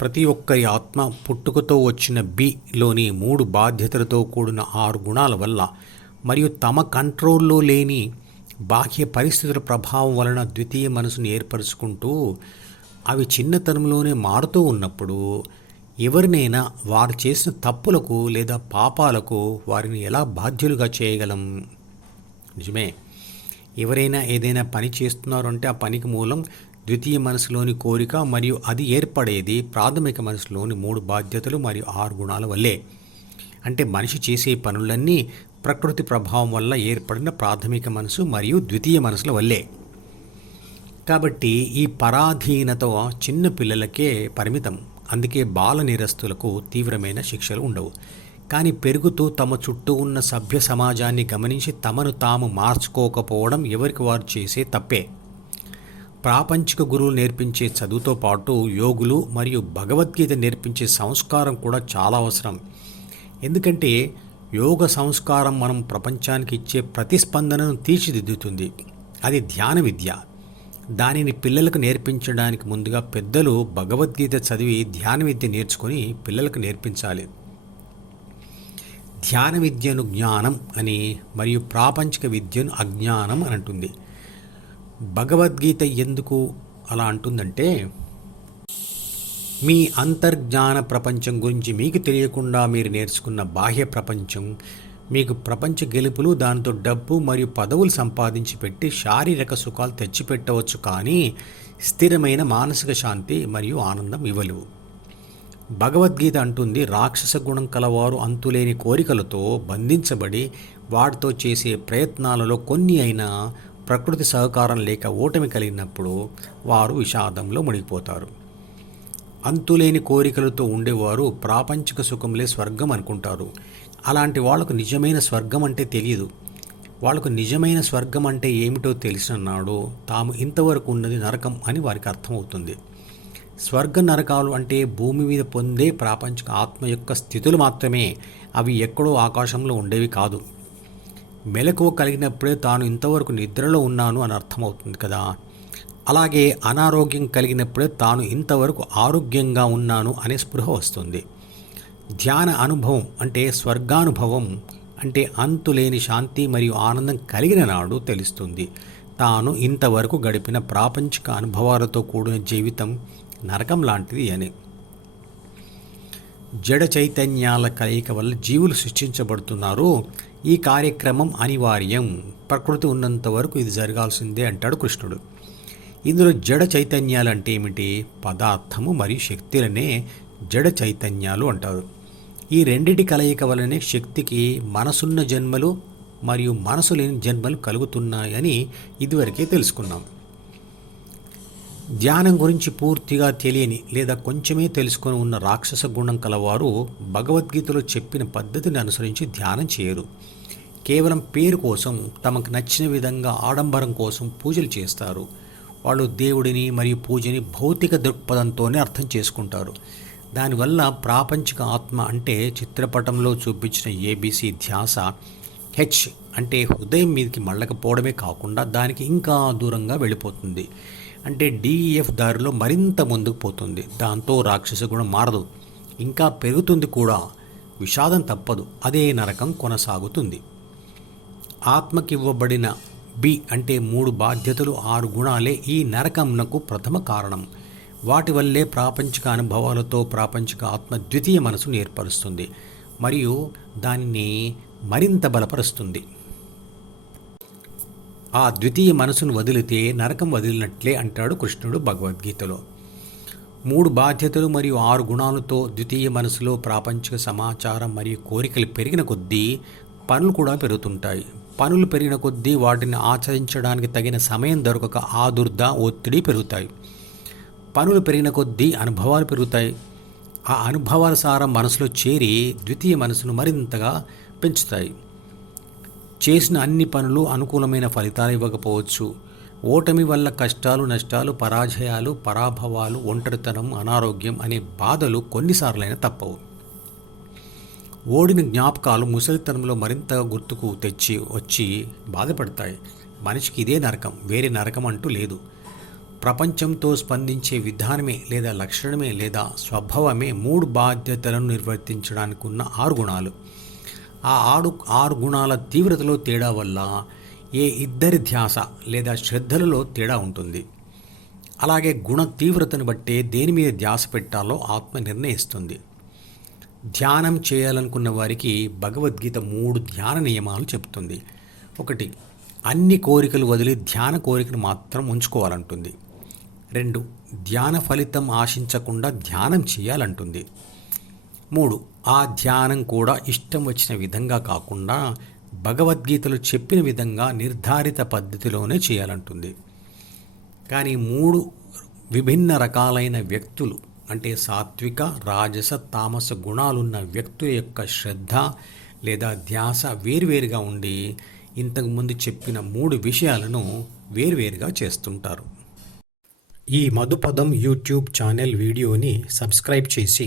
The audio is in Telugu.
ప్రతి ఒక్కరి ఆత్మ పుట్టుకతో వచ్చిన బిలోని మూడు బాధ్యతలతో కూడిన ఆరు గుణాల వల్ల మరియు తమ కంట్రోల్లో లేని బాహ్య పరిస్థితుల ప్రభావం వలన ద్వితీయ మనసును ఏర్పరచుకుంటూ అవి చిన్నతనంలోనే మారుతూ ఉన్నప్పుడు ఎవరినైనా వారు చేసిన తప్పులకు లేదా పాపాలకు వారిని ఎలా బాధ్యులుగా చేయగలం? నిజమే. ఎవరైనా ఏదైనా పని చేస్తున్నారు అంటే ఆ పనికి మూలం ద్వితీయ మనసులోని కోరిక మరియు అది ఏర్పడేది ప్రాథమిక మనసులోని మూడు బాధ్యతలు మరియు ఆరు గుణాల వల్లే. అంటే మనిషి చేసే పనులన్నీ ప్రకృతి ప్రభావం వల్ల ఏర్పడిన ప్రాథమిక మనసు మరియు ద్వితీయ మనసుల వల్లే. కాబట్టి ఈ పరాధీనత చిన్న పిల్లలకే పరిమితం. అందుకే బాల నిరస్తులకు తీవ్రమైన శిక్షలు ఉండవు. కానీ పెరుగుతూ తమ చుట్టూ ఉన్న సభ్య సమాజాన్ని గమనించి తమను తాము మార్చుకోకపోవడం ఎవరికి వారు చేసే తప్పే. ప్రాపంచిక గురువులు నేర్పించే చదువుతో పాటు యోగులు మరియు భగవద్గీత నేర్పించే సంస్కారం కూడా చాలా అవసరం. ఎందుకంటే యోగ సంస్కారం మనం ప్రపంచానికి ఇచ్చే ప్రతిస్పందనను తీర్చిదిద్దుతుంది. అది ధ్యాన విద్య. దానిని పిల్లలకు నేర్పించడానికి ముందుగా పెద్దలు భగవద్గీత చదివి ధ్యాన విద్య నేర్చుకొని పిల్లలకు నేర్పించాలి. ధ్యాన విద్యను జ్ఞానం అని మరియు ప్రాపంచిక విద్యను అజ్ఞానం అని అంటుంది. భగవద్గీత ఎందుకు అలా అంటుందంటే మీ అంతర్జ్ఞాన ప్రపంచం గురించి మీకు తెలియకుండా మీరు నేర్చుకున్న బాహ్య ప్రపంచం మీకు ప్రపంచ గెలుపులు దాంతో డబ్బు మరియు పదవులు సంపాదించి పెట్టి శారీరక సుఖాలు తెచ్చిపెట్టవచ్చు కానీ స్థిరమైన మానసిక శాంతి మరియు ఆనందం ఇవ్వలేవు. భగవద్గీత అంటుంది రాక్షస గుణం కలవారు అంతులేని కోరికలతో బంధించబడి వాటితో చేసే ప్రయత్నాలలో కొన్ని అయినా ప్రకృతి సహకారం లేక ఓటమి కలిగినప్పుడు వారు విషాదంలో మునిగిపోతారు. అంతులేని కోరికలతో ఉండేవారు ప్రాపంచిక సుఖంలే స్వర్గం అనుకుంటారు. అలాంటి వాళ్ళకు నిజమైన స్వర్గం అంటే తెలియదు. వాళ్ళకు నిజమైన స్వర్గం అంటే ఏమిటో తెలిసిన నాడు తాము ఇంతవరకు ఉన్నది నరకం అని వారికి అర్థమవుతుంది. స్వర్గ నరకాలు అంటే భూమి మీద పొందే ప్రాపంచిక ఆత్మ యొక్క స్థితులు మాత్రమే. అవి ఎక్కడో ఆకాశంలో ఉండేవి కాదు. మెలకువ కలిగినప్పుడే తాను ఇంతవరకు నిద్రలో ఉన్నాను అని అర్థమవుతుంది కదా. అలాగే అనారోగ్యం కలిగినప్పుడే తాను ఇంతవరకు ఆరోగ్యంగా ఉన్నాను అనే స్పృహ వస్తుంది. ధ్యాన అనుభవం అంటే స్వర్గానుభవం అంటే అంతులేని శాంతి మరియు ఆనందం కలిగిన నాడు తెలుస్తుంది. తాను ఇంతవరకు గడిపిన ప్రాపంచిక అనుభవాలతో కూడిన జీవితం నరకం లాంటిది అని. జడ చైతన్యాల కలయిక వల్ల జీవులు సృష్టించబడుతున్నారు. ఈ కార్యక్రమం అనివార్యం. ప్రకృతి ఉన్నంత వరకు ఇది జరగాల్సిందే అంటాడు కృష్ణుడు. ఇందులో జడ చైతన్యాలు అంటే ఏమిటి? పదార్థము మరియు శక్తులనే జడ చైతన్యాలు అంటారు. ఈ రెండిటి కలయిక వలనే శక్తికి మనసున్న జన్మలు మరియు మనసు లేని జన్మలు కలుగుతున్నాయని ఇదివరకే తెలుసుకున్నాం. ధ్యానం గురించి పూర్తిగా తెలియని లేదా కొంచెమే తెలుసుకొని ఉన్న రాక్షస గుణం కలవారు భగవద్గీతలో చెప్పిన పద్ధతిని అనుసరించి ధ్యానం చేయరు. కేవలం పేరు కోసం తమకు నచ్చిన విధంగా ఆడంబరం కోసం పూజలు చేస్తారు. వాళ్ళు దేవుడిని మరియు పూజని భౌతిక దృక్పథంతోనే అర్థం చేసుకుంటారు. దానివల్ల ప్రాపంచిక ఆత్మ అంటే చిత్రపటంలో చూపించిన ఏబీసీ ధ్యాస హెచ్ అంటే హృదయం మీదకి మళ్ళకపోవడమే కాకుండా దానికి ఇంకా దూరంగా వెళ్ళిపోతుంది. అంటే డిఈఎఫ్ దారిలో మరింత ముందుకు పోతుంది. దాంతో రాక్షస గుణం మారదు. ఇంకా పెరుగుతుంది కూడా. విషాదం తప్పదు. అదే నరకం కొనసాగుతుంది. ఆత్మకివ్వబడిన బి అంటే మూడు బాధ్యతలు ఆరు గుణాలే ఈ నరకంనకు ప్రథమ కారణం. వాటి వల్లే ప్రాపంచిక అనుభవాలతో ప్రాపంచిక ఆత్మ ద్వితీయ మనసును ఏర్పరుస్తుంది. మరియు దానిని మరింత బలపరుస్తుంది. ఆ ద్వితీయ మనసును వదిలితే నరకం వదిలినట్లే అంటాడు కృష్ణుడు భగవద్గీతలో. మూడు బాధ్యతలు మరియు ఆరు గుణాలతో ద్వితీయ మనసులో ప్రాపంచిక సమాచారం మరియు కోరికలు పెరిగిన కొద్దీ పనులు కూడా పెరుగుతుంటాయి. పనులు పెరిగిన కొద్దీ వాటిని ఆచరించడానికి తగిన సమయం దొరకక ఆదుర్ద ఒత్తిడి పెరుగుతాయి. పనులు పెరిగిన కొద్దీ అనుభవాలు పెరుగుతాయి. ఆ అనుభవాల సారం మనసులో చేరి ద్వితీయ మనసును మరింతగా పెంచుతాయి. చేసిన అన్ని పనులు అనుకూలమైన ఫలితాలు ఇవ్వకపోవచ్చు. ఓటమి వల్ల కష్టాలు నష్టాలు పరాజయాలు పరాభవాలు ఒంటరితనం అనారోగ్యం అనే బాధలు కొన్నిసార్లైనా తప్పవు. ఓడిన జ్ఞాపకాలు ముసలితనంలో మరింత గుర్తుకు తెచ్చి వచ్చి బాధపడతాయి. మనిషికి ఇదే నరకం వేరే నరకం అంటూ లేదు. ప్రపంచంతో స్పందించే విధానమే లేదా లక్షణమే లేదా స్వభావమే మూడు బాధ్యతలను నిర్వర్తించడానికి ఉన్న ఆరు గుణాలు. ఆ ఆడు ఆరు గుణాల తీవ్రతలో తేడా వల్ల ఏ ఇద్దరి ధ్యాస లేదా శ్రద్ధలలో తేడా ఉంటుంది. అలాగే గుణ తీవ్రతను బట్టే దేని మీద ధ్యాస పెట్టాలో ఆత్మ నిర్ణయిస్తుంది. ధ్యానం చేయాలనుకున్న వారికి భగవద్గీత మూడు ధ్యాన నియమాలు చెబుతుంది. ఒకటి అన్ని కోరికలు వదిలి ధ్యాన కోరికను మాత్రం ఉంచుకోవాలంటుంది. రెండు ధ్యాన ఫలితం ఆశించకుండా ధ్యానం చేయాలంటుంది. మూడు. ఆ ధ్యానం కూడా ఇష్టం వచ్చిన విధంగా కాకుండా భగవద్గీతలో చెప్పిన విధంగా నిర్ధారిత పద్ధతిలోనే చేయాలంటుంది. కానీ మూడు విభిన్న రకాలైన వ్యక్తులు అంటే సాత్విక రాజస తామస గుణాలున్న వ్యక్తుల యొక్క శ్రద్ధ లేదా ధ్యాస వేరువేరుగా ఉండి ఇంతకుముందు చెప్పిన మూడు విషయాలను వేరువేరుగా చేస్తుంటారు. ఈ మధుపదం యూట్యూబ్ ఛానల్ వీడియోని సబ్స్క్రైబ్ చేసి